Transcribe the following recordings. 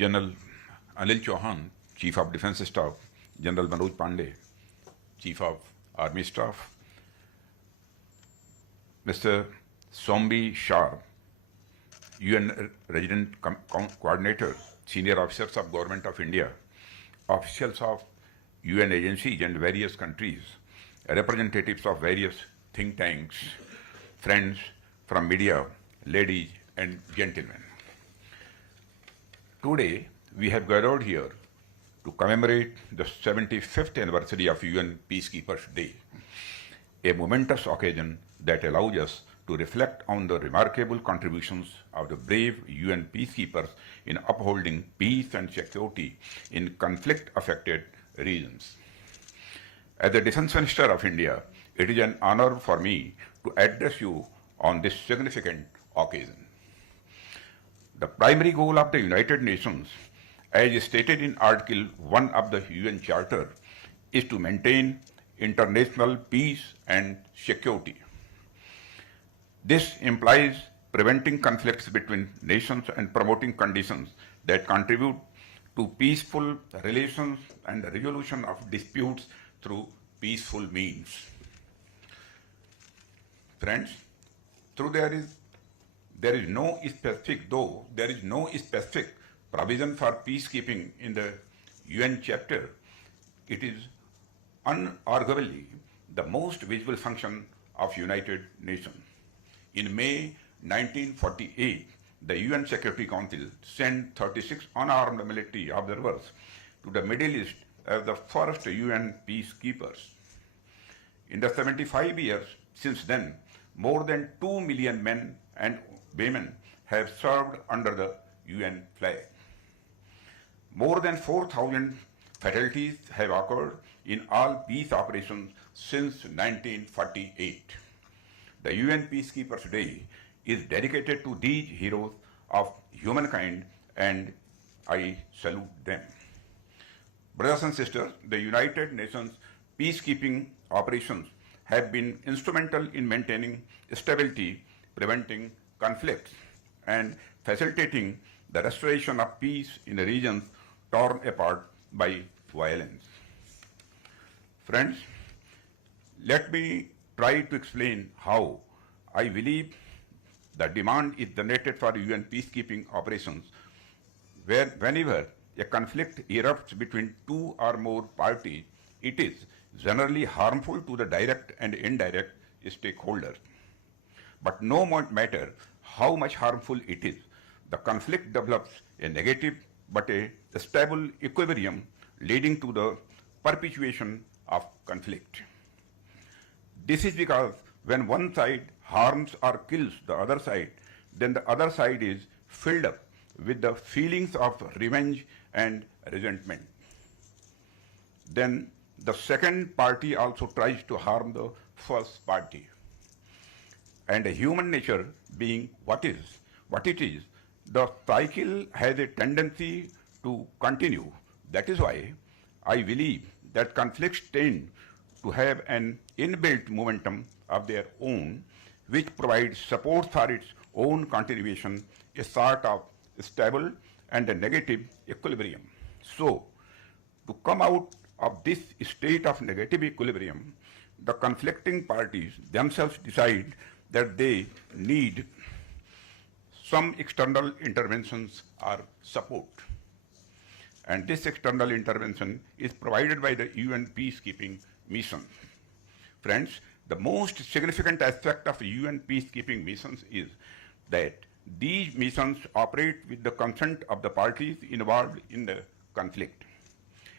General Anil Chauhan, Chief of Defence Staff, General Manoj Pandey, Chief of Army Staff, Mr. Sombi Shah, UN Resident Coordinator, Senior Officers of Government of India, officials of UN agencies and various countries, representatives of various think tanks, friends from media, ladies and gentlemen. Today, we have gathered here to commemorate the 75th anniversary of UN Peacekeepers Day, a momentous occasion that allows us to reflect on the remarkable contributions of the brave UN peacekeepers in upholding peace and security in conflict-affected regions. As the Defence Minister of India, it is an honor for me to address you on this significant occasion. The primary goal of the United Nations, as stated in Article 1 of the UN Charter, is to maintain international peace and security. This implies preventing conflicts between nations and promoting conditions that contribute to peaceful relations and the resolution of disputes through peaceful means. Friends, there is no specific provision for peacekeeping in the UN chapter. It is unarguably the most visible function of United Nations. In May 1948, the UN Security Council sent 36 unarmed military observers to the Middle East as the first UN peacekeepers. In the 75 years since then, more than 2 million men and women have served under the UN flag. More than 4,000 fatalities have occurred in all peace operations since 1948. The UN Peacekeepers Day is dedicated to these heroes of humankind, and I salute them. Brothers and sisters, the United Nations peacekeeping operations have been instrumental in maintaining stability, preventing conflicts, and facilitating the restoration of peace in regions torn apart by violence. Friends, let me try to explain how I believe the demand is generated for UN peacekeeping operations, where whenever a conflict erupts between two or more parties, it is generally harmful to the direct and indirect stakeholders. But no matter how much harmful it is, the conflict develops a negative but a stable equilibrium leading to the perpetuation of conflict. This is because when one side harms or kills the other side, then the other side is filled up with the feelings of revenge and resentment. Then the second party also tries to harm the first party. And human nature being what it is, the cycle has a tendency to continue. That is why I believe that conflicts tend to have an inbuilt momentum of their own, which provides support for its own continuation, a sort of stable and a negative equilibrium. So, to come out of this state of negative equilibrium, the conflicting parties themselves decide that they need some external interventions or support. And this external intervention is provided by the UN peacekeeping mission. Friends, the most significant aspect of UN peacekeeping missions is that these missions operate with the consent of the parties involved in the conflict.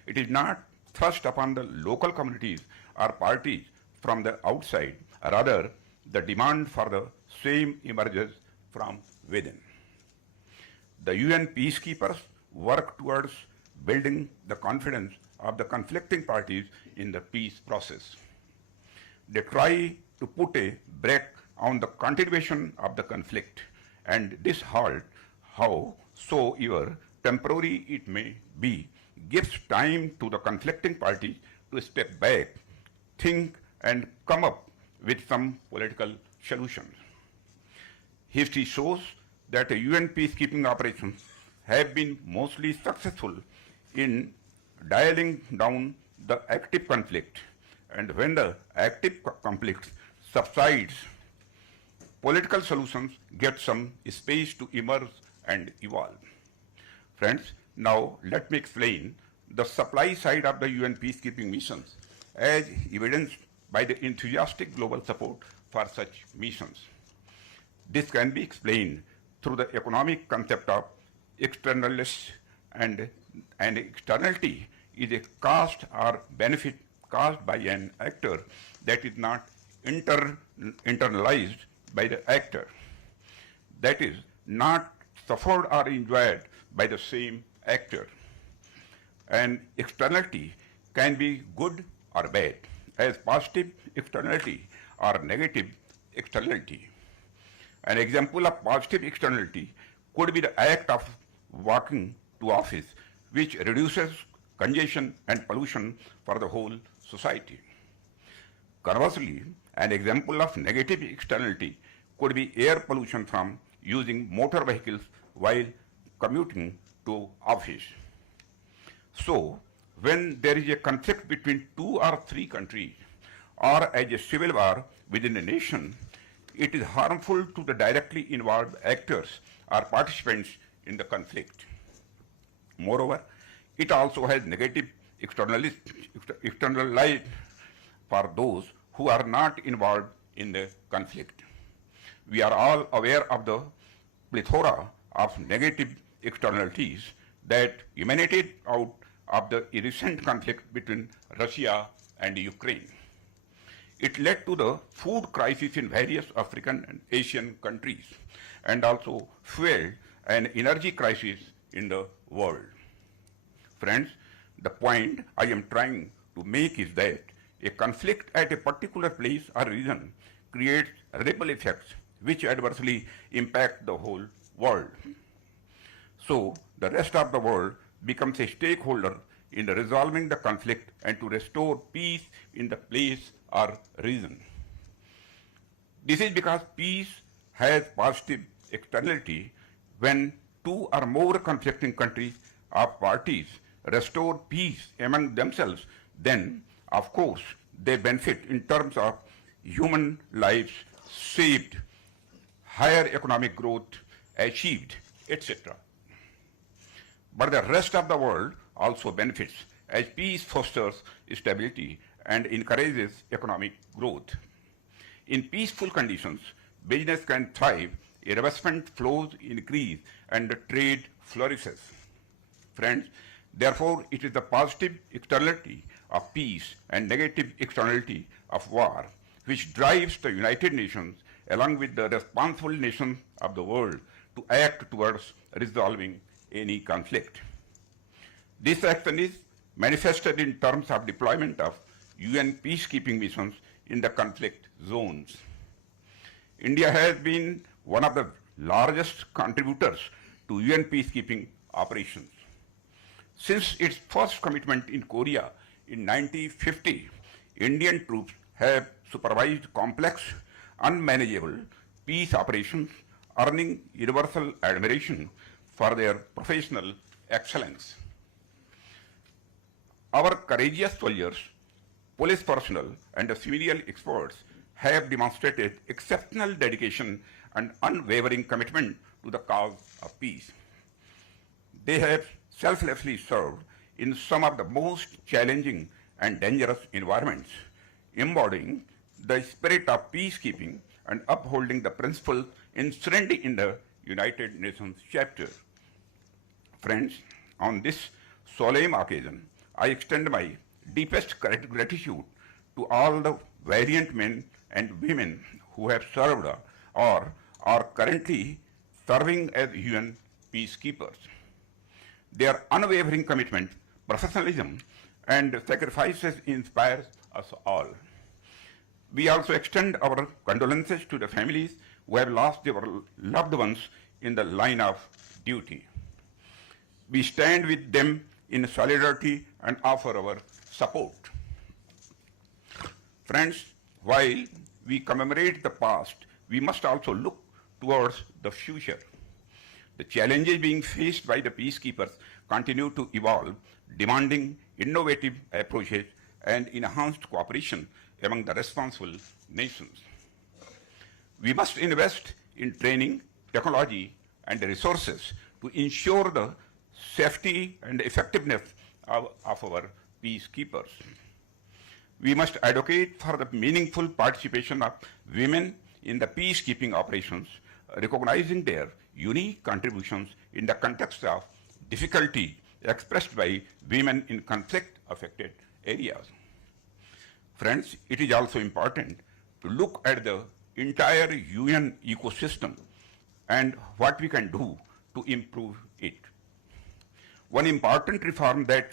It is not thrust upon the local communities or parties from the outside. Rather, the demand for the same emerges from within. The UN peacekeepers work towards building the confidence of the conflicting parties in the peace process. They try to put a brake on the continuation of the conflict, and this halt, howsoever temporary it may be, gives time to the conflicting parties to step back, think, and come up with some political solutions. History shows that UN peacekeeping operations have been mostly successful in dialing down the active conflict, and when the active conflict subsides, political solutions get some space to emerge and evolve. Friends, now let me explain the supply side of the UN peacekeeping missions as evidenced by the enthusiastic global support for such missions. This can be explained through the economic concept of externalness, and externality is a cost or benefit caused by an actor that is not internalized by the actor, that is not suffered or enjoyed by the same actor. And externality can be good or bad, as positive externality or negative externality. An example of positive externality could be the act of walking to office, which reduces congestion and pollution for the whole society. Conversely, an example of negative externality could be air pollution from using motor vehicles while commuting to office. So, when there is a conflict between 2 or 3 countries, or as a civil war within a nation, it is harmful to the directly involved actors or participants in the conflict. Moreover, it also has negative externalities for those who are not involved in the conflict. We are all aware of the plethora of negative externalities that emanated out of the recent conflict between Russia and Ukraine. It led to the food crisis in various African and Asian countries, and also fueled an energy crisis in the world. Friends, the point I am trying to make is that a conflict at a particular place or region creates ripple effects which adversely impact the whole world. So, the rest of the world becomes a stakeholder in resolving the conflict and to restore peace in the place or region. This is because peace has positive externality when 2 or more conflicting countries or parties restore peace among themselves, then of course they benefit in terms of human lives saved, higher economic growth achieved, etc. But the rest of the world also benefits as peace fosters stability and encourages economic growth. In peaceful conditions, business can thrive, investment flows increase, and trade flourishes. Friends, therefore, it is the positive externality of peace and negative externality of war which drives the United Nations along with the responsible nations of the world to act towards resolving any conflict. This action is manifested in terms of deployment of UN peacekeeping missions in the conflict zones. India has been one of the largest contributors to UN peacekeeping operations. Since its first commitment in Korea in 1950, Indian troops have supervised complex, unmanageable peace operations, earning universal admiration for their professional excellence. Our courageous soldiers, police personnel, and civilian experts have demonstrated exceptional dedication and unwavering commitment to the cause of peace. They have selflessly served in some of the most challenging and dangerous environments, embodying the spirit of peacekeeping and upholding the principles enshrined in the United Nations Charter. Friends, on this solemn occasion, I extend my deepest gratitude to all the valiant men and women who have served or are currently serving as UN peacekeepers. Their unwavering commitment, professionalism, and sacrifices inspires us all. We also extend our condolences to the families who have lost their loved ones in the line of duty. We stand with them in solidarity and offer our support. Friends, while we commemorate the past, we must also look towards the future. The challenges being faced by the peacekeepers continue to evolve, demanding innovative approaches and enhanced cooperation among the responsible nations. We must invest in training, technology, and resources to ensure the safety and effectiveness of our peacekeepers. We must advocate for the meaningful participation of women in the peacekeeping operations, recognizing their unique contributions in the context of difficulty expressed by women in conflict-affected areas. Friends, it is also important to look at the entire UN ecosystem and what we can do to improve it. One important reform that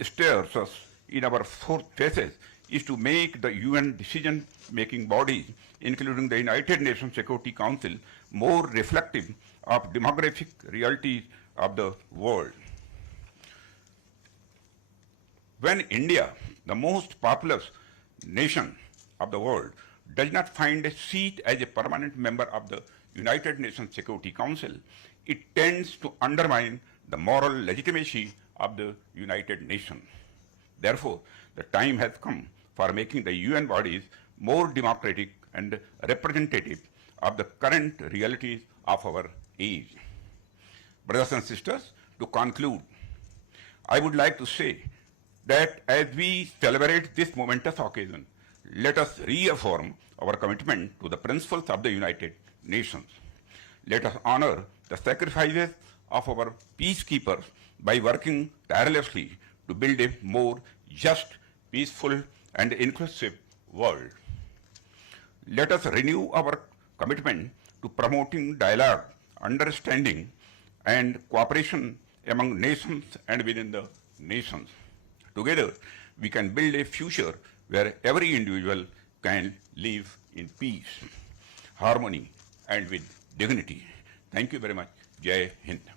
stirs us in our four phases is to make the UN decision-making bodies, including the United Nations Security Council, more reflective of demographic realities of the world. When India, the most populous nation of the world, does not find a seat as a permanent member of the United Nations Security Council, it tends to undermine the moral legitimacy of the United Nations. Therefore, the time has come for making the UN bodies more democratic and representative of the current realities of our age. Brothers and sisters, to conclude, I would like to say that as we celebrate this momentous occasion, let us reaffirm our commitment to the principles of the United Nations. Let us honor the sacrifices of our peacekeepers by working tirelessly to build a more just, peaceful, and inclusive world. Let us renew our commitment to promoting dialogue, understanding, and cooperation among nations and within the nations. Together, we can build a future where every individual can live in peace, harmony, and with dignity. Thank you very much. Jai Hind.